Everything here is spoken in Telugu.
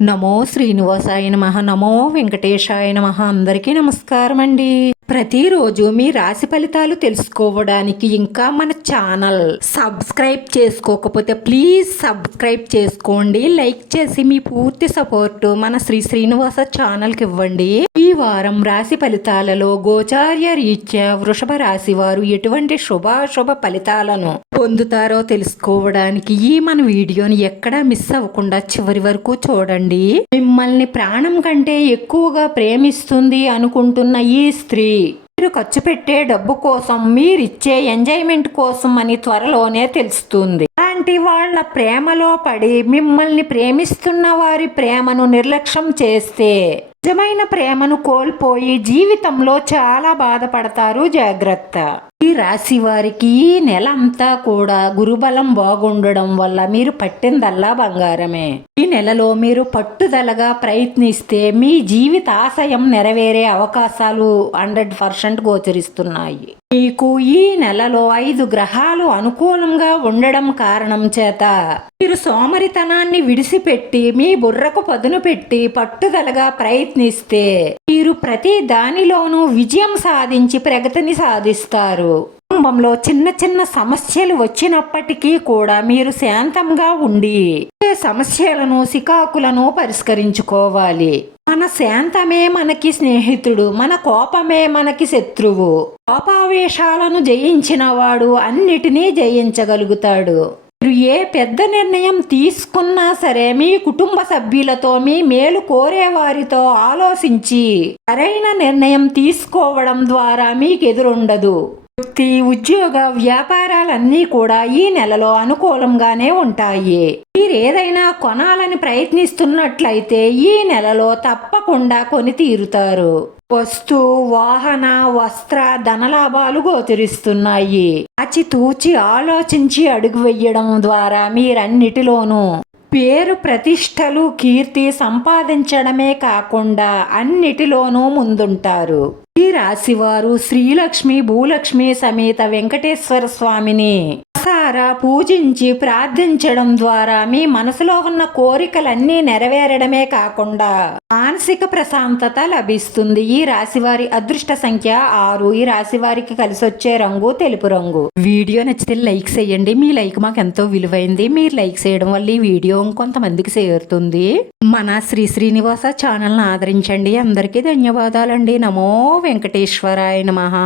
నమో శ్రీనివాసాయ నమః. నమో వెంకటేశాయ నమః. అందరికీ నమస్కారం అండి. ప్రతిరోజు మీ రాశి ఫలితాలు తెలుసుకోవడానికి ఇంకా మన ఛానల్ సబ్స్క్రైబ్ చేసుకోకపోతే ప్లీజ్ సబ్స్క్రైబ్ చేసుకోండి. లైక్ చేసి మీ పూర్తి సపోర్ట్ మన శ్రీనివాస ఛానల్కి ఇవ్వండి. ఈ వారం రాశి ఫలితాలలో గోచార్య రీత్యా వృషభ రాశి వారు ఎటువంటి శుభాశుభ ఫలితాలను పొందుతారో తెలుసుకోవడానికి ఈ మన వీడియోని ఎక్కడా మిస్ అవ్వకుండా చివరి వరకు చూడండి. మిమ్మల్ని ప్రాణం కంటే ఎక్కువగా ప్రేమిస్తుంది అనుకుంటున్న ఈ స్త్రీ మీరు ఖర్చు పెట్టే డబ్బు కోసం, మీరిచ్చే ఎంజాయ్మెంట్ కోసం అని త్వరలోనే తెలుస్తుంది. అలాంటి వాళ్ళ ప్రేమలో పడి మిమ్మల్ని ప్రేమిస్తున్న వారి ప్రేమను నిర్లక్ష్యం చేస్తే నిజమైన ప్రేమను కోల్పోయి జీవితంలో చాలా బాధపడతారు. జాగ్రత్త. ఈ రాశి వారికి ఈ నెల అంతా కూడా గురుబలం బాగుండడం వల్ల మీరు పట్టిందల్లా బంగారమే. ఈ నెలలో మీరు పట్టుదలగా ప్రయత్నిస్తే మీ జీవిత ఆశయం నెరవేరే అవకాశాలు 100% గోచరిస్తున్నాయి. మీకు ఈ నెలలో 5 గ్రహాలు అనుకూలంగా ఉండడం కారణం చేత మీరు సోమరితనాన్ని విడిసిపెట్టి మీ బుర్రకు పదును పెట్టి పట్టుదలగా ప్రయత్నిస్తే మీరు ప్రతి దానిలోనూ విజయం సాధించి ప్రగతిని సాధిస్తారు. కుటుంబంలో చిన్న చిన్న సమస్యలు వచ్చినప్పటికీ కూడా మీరు శాంతంగా ఉండి సమస్యలను, సికాకులను పరిష్కరించుకోవాలి. మన శాంతమే మనకి స్నేహితుడు, మన కోపమే మనకి శత్రువు. కోపావేశాలను జయించిన వాడు అన్నిటినీ జయించగలుగుతాడు. మీరు ఏ పెద్ద నిర్ణయం తీసుకున్నా సరే మీ కుటుంబ సభ్యులతో, మీ మేలు కోరే వారితో ఆలోచించి సరైన నిర్ణయం తీసుకోవడం ద్వారా మీకు ఎదురుండదు. వృత్తి, ఉద్యోగ, వ్యాపారాలన్నీ కూడా ఈ నెలలో అనుకూలంగానే ఉంటాయి. మీరు ఏదైనా కొనాలని ప్రయత్నిస్తున్నట్లయితే ఈ నెలలో తప్పకుండా కొని తీరుతారు. వస్తు, వాహన, వస్త్ర, ధనలాభాలు గోచరిస్తున్నాయి. ఆచితూచి ఆలోచించి అడుగు వెయ్యడం ద్వారా మీరన్నిటిలోనూ పేరు, ప్రతిష్టలు, కీర్తి సంపాదించడమే కాకుండా అన్నిటిలోనూ ముందుంటారు. ఈ రాశివారు శ్రీలక్ష్మి, భూలక్ష్మి సమేత వెంకటేశ్వర స్వామిని మనసారా పూజించి ప్రార్థించడం ద్వారా మీ మనసులో ఉన్న కోరికలన్నీ నెరవేరడమే కాకుండా మానసిక ప్రశాంతత లభిస్తుంది. ఈ రాశివారి అదృష్ట సంఖ్య 6. ఈ రాశివారికి కలిసొచ్చే రంగు తెలుపు రంగు. వీడియో నచ్చితే లైక్ చేయండి. మీ లైక్ మాకు ఎంతో విలువైంది. మీరు లైక్ చేయడం వల్ల ఈ వీడియో ఇంకొంతమందికి చేరుతుంది. మన శ్రీనివాస ఛానల్ని ఆదరించండి. అందరికీ ధన్యవాదాలండి. నమో వెంకటేశ్వరాయ నమః.